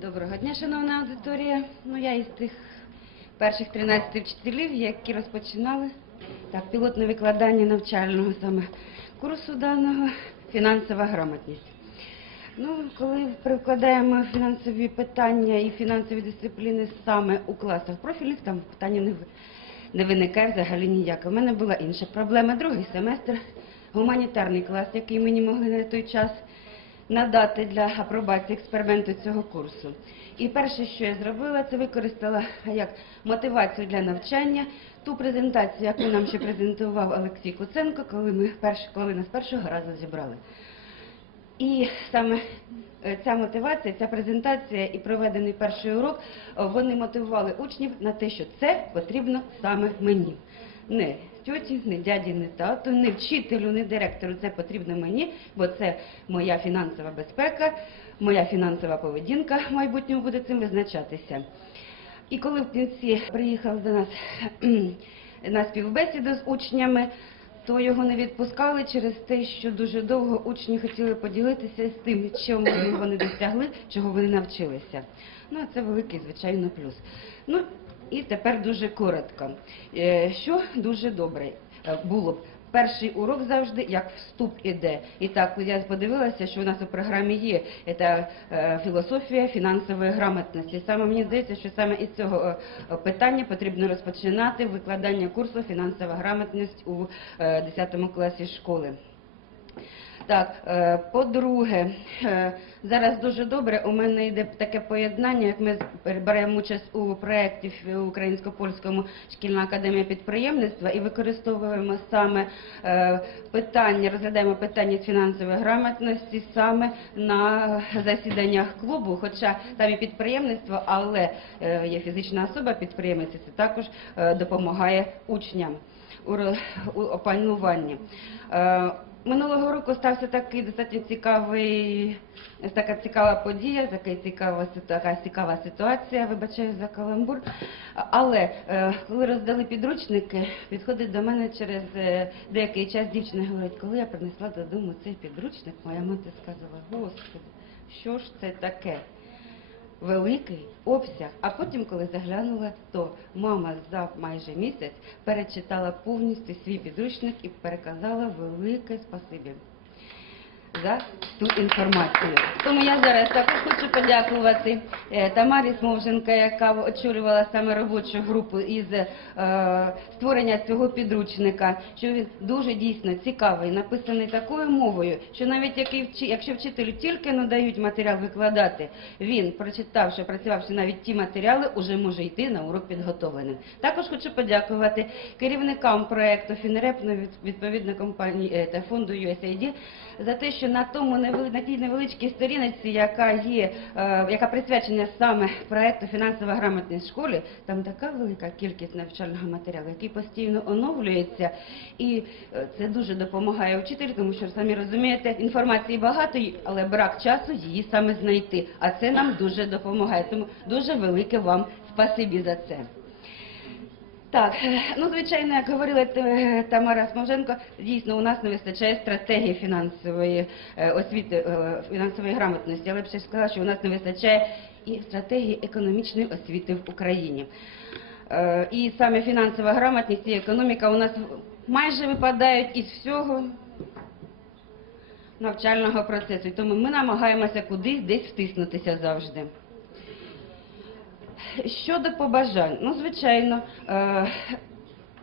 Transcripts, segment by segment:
Доброго дня, шановна аудиторія. Ну, я із тих перших 13 вчителів, які розпочинали так, пілотне викладання навчального саме курсу даного фінансова грамотність. Ну, коли прикладаємо фінансові питання і фінансові дисципліни саме у класах профільних, там питання не, не виникає взагалі ніяке. У мене була інша проблема. Другий семестр, гуманітарний клас, який мені могли на той час надати для апробації експерименту цього курсу. І перше, що я зробила, це використала як мотивацію для навчання ту презентацію, яку нам ще презентував Олексій Куценко, коли ми перш, коли нас першого разу зібрали. І саме ця мотивація, ця презентація і проведений перший урок, е, вони мотивували учнів на те, що це потрібно саме мені. Не тьоті, не дяді, не тату, не вчителю, не директору. Це потрібно мені, бо це моя фінансова безпека, моя фінансова поведінка в майбутньому буде цим визначатися. І коли в кінці приїхав до нас на співбесіду з учнями, то його не відпускали через те, що дуже довго учні хотіли поділитися з тим, чому вони досягли, чого вони навчилися. Ну, а це великий, звичайно, плюс. Ну, і тепер дуже коротко. Е, Що дуже добре е, було б. Перший урок завжди як вступ іде. І так я подивилася, що у нас у програмі є це е, філософія фінансової грамотності. Саме мені здається, що саме із цього е, питання потрібно розпочинати викладання курсу фінансова грамотність у е, 10 класі школи. Так, е, по-друге, е, зараз дуже добре у мене йде таке поєднання, як ми беремо участь у проєкті українсько-польському шкільна академія підприємництва і використовуємо саме е, питання, розглядаємо питання з фінансової грамотності саме на засіданнях клубу, хоча там і підприємництво, але є фізична особа, підприємець, і це також допомагає учням у опануванні. Минулого року стався такий достатньо цікавий, така цікава подія, така цікава, така цікава ситуація, вибачаю за каламбур. Але е, коли роздали підручники, підходить до мене через е, деякий час дівчина говорить, коли я принесла додому цей підручник, моя мати сказала, господи, що ж це таке? Великий обсяг. А потім, коли заглянула, то мама за майже місяць перечитала повністю свій підручник і переказала велике спасибі за ту інформацію. Тому я зараз також хочу подякувати е, Тамарі Смовженка, яка очолювала саме робочу групу із е, створення цього підручника, що він дуже дійсно цікавий, написаний такою мовою, що навіть якщо вчителю тільки надають матеріал викладати, він, прочитавши, працювавши навіть ті матеріали, уже може йти на урок підготовленим. Також хочу подякувати керівникам проекту Фінреп, ну, відповідно компанії е, та фонду USAID, за те, що на тому на тій невеличкій сторіночці, яка є, е, яка присвячена саме проекту фінансова грамотність в школі, там така велика кількість навчального матеріалу, який постійно оновлюється, і е, це дуже допомагає вчителю, тому що самі розумієте, інформації багато, але брак часу її саме знайти. А це нам дуже допомагає. Тому дуже велике вам спасибі за це. Так, е, ну звичайно, як говорила е, Тамара Смовженко, дійсно у нас не вистачає стратегії фінансової е, освіти, фінансової грамотності. Я б ще сказала, що у нас не вистачає і стратегії економічної освіти в Україні. І саме фінансова грамотність і економіка у нас майже випадають із всього навчального процесу. Тому ми намагаємося кудись десь втиснутися завжди. Щодо побажань, ну звичайно, е,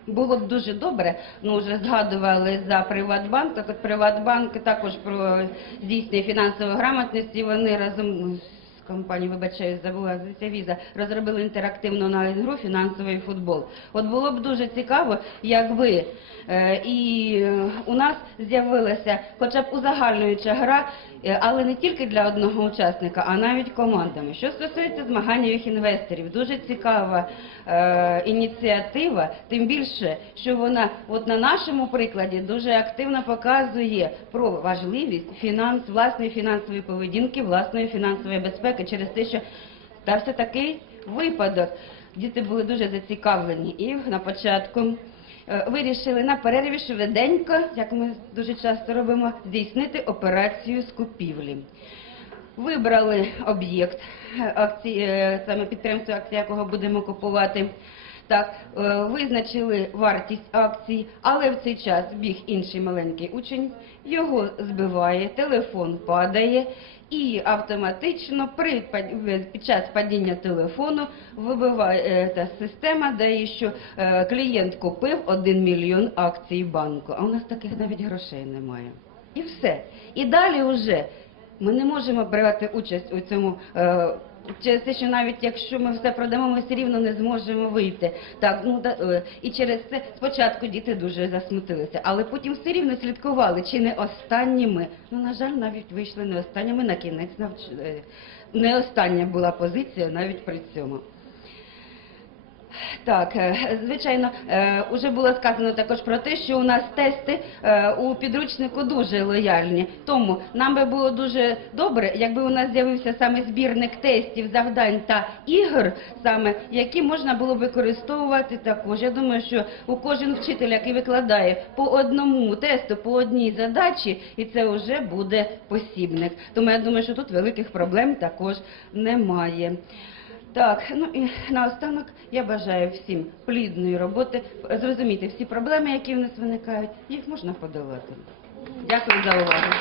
було б дуже добре. Ну вже згадували за Приватбанк. Так от Приватбанк також про здійснення фінансової грамотності. Вони разом з компанією, вибачаю, забула віза, розробили інтерактивну онлайн-гру фінансовий футбол. От було б дуже цікаво, якби е, і е, у нас з'явилася, хоча б узагальнююча гра, е, але не тільки для одного учасника, а навіть командами. Що стосується змаганнєвих інвесторів, дуже цікава е, ініціатива, тим більше, що вона от на нашому прикладі дуже активно показує про важливість фінанс, власної фінансової поведінки, власної фінансової безпеки через те, що стався такий випадок. Діти були дуже зацікавлені і на початку е, вирішили на перерві швиденько, як ми дуже часто робимо, здійснити операцію з купівлі. Вибрали об'єкт е, акції, е, саме підприємство, акції якого будемо купувати. Так, визначили вартість акцій, але в цей час біг інший маленький учень, його збиває, телефон падає, і автоматично при під час падіння телефону вибиває е, та система дає, що е, клієнт купив 1 мільйон акцій банку. А у нас таких навіть грошей немає. І все. І далі вже ми не можемо брати участь у цьому. Через те, що навіть якщо ми все продамо, ми все рівно не зможемо вийти. Так, ну да, е, і через це спочатку діти дуже засмутилися, але потім все рівно слідкували, чи не останніми. Ну, на жаль, навіть вийшли не останніми на кінець навч... е, Не остання була позиція навіть при цьому. Так, е, звичайно, вже було сказано також про те, що у нас тести е, у підручнику дуже лояльні. Тому нам би було дуже добре, якби у нас з'явився саме збірник тестів, завдань та ігор, саме які можна було використовувати також. Я думаю, що у кожен вчитель, який викладає по одному тесту, по одній задачі, і це вже буде посібник. Тому я думаю, що тут великих проблем також немає. Так, ну і наостанок я бажаю всім плідної роботи, зрозуміти всі проблеми, які в нас виникають, їх можна подолати. Дякую за увагу.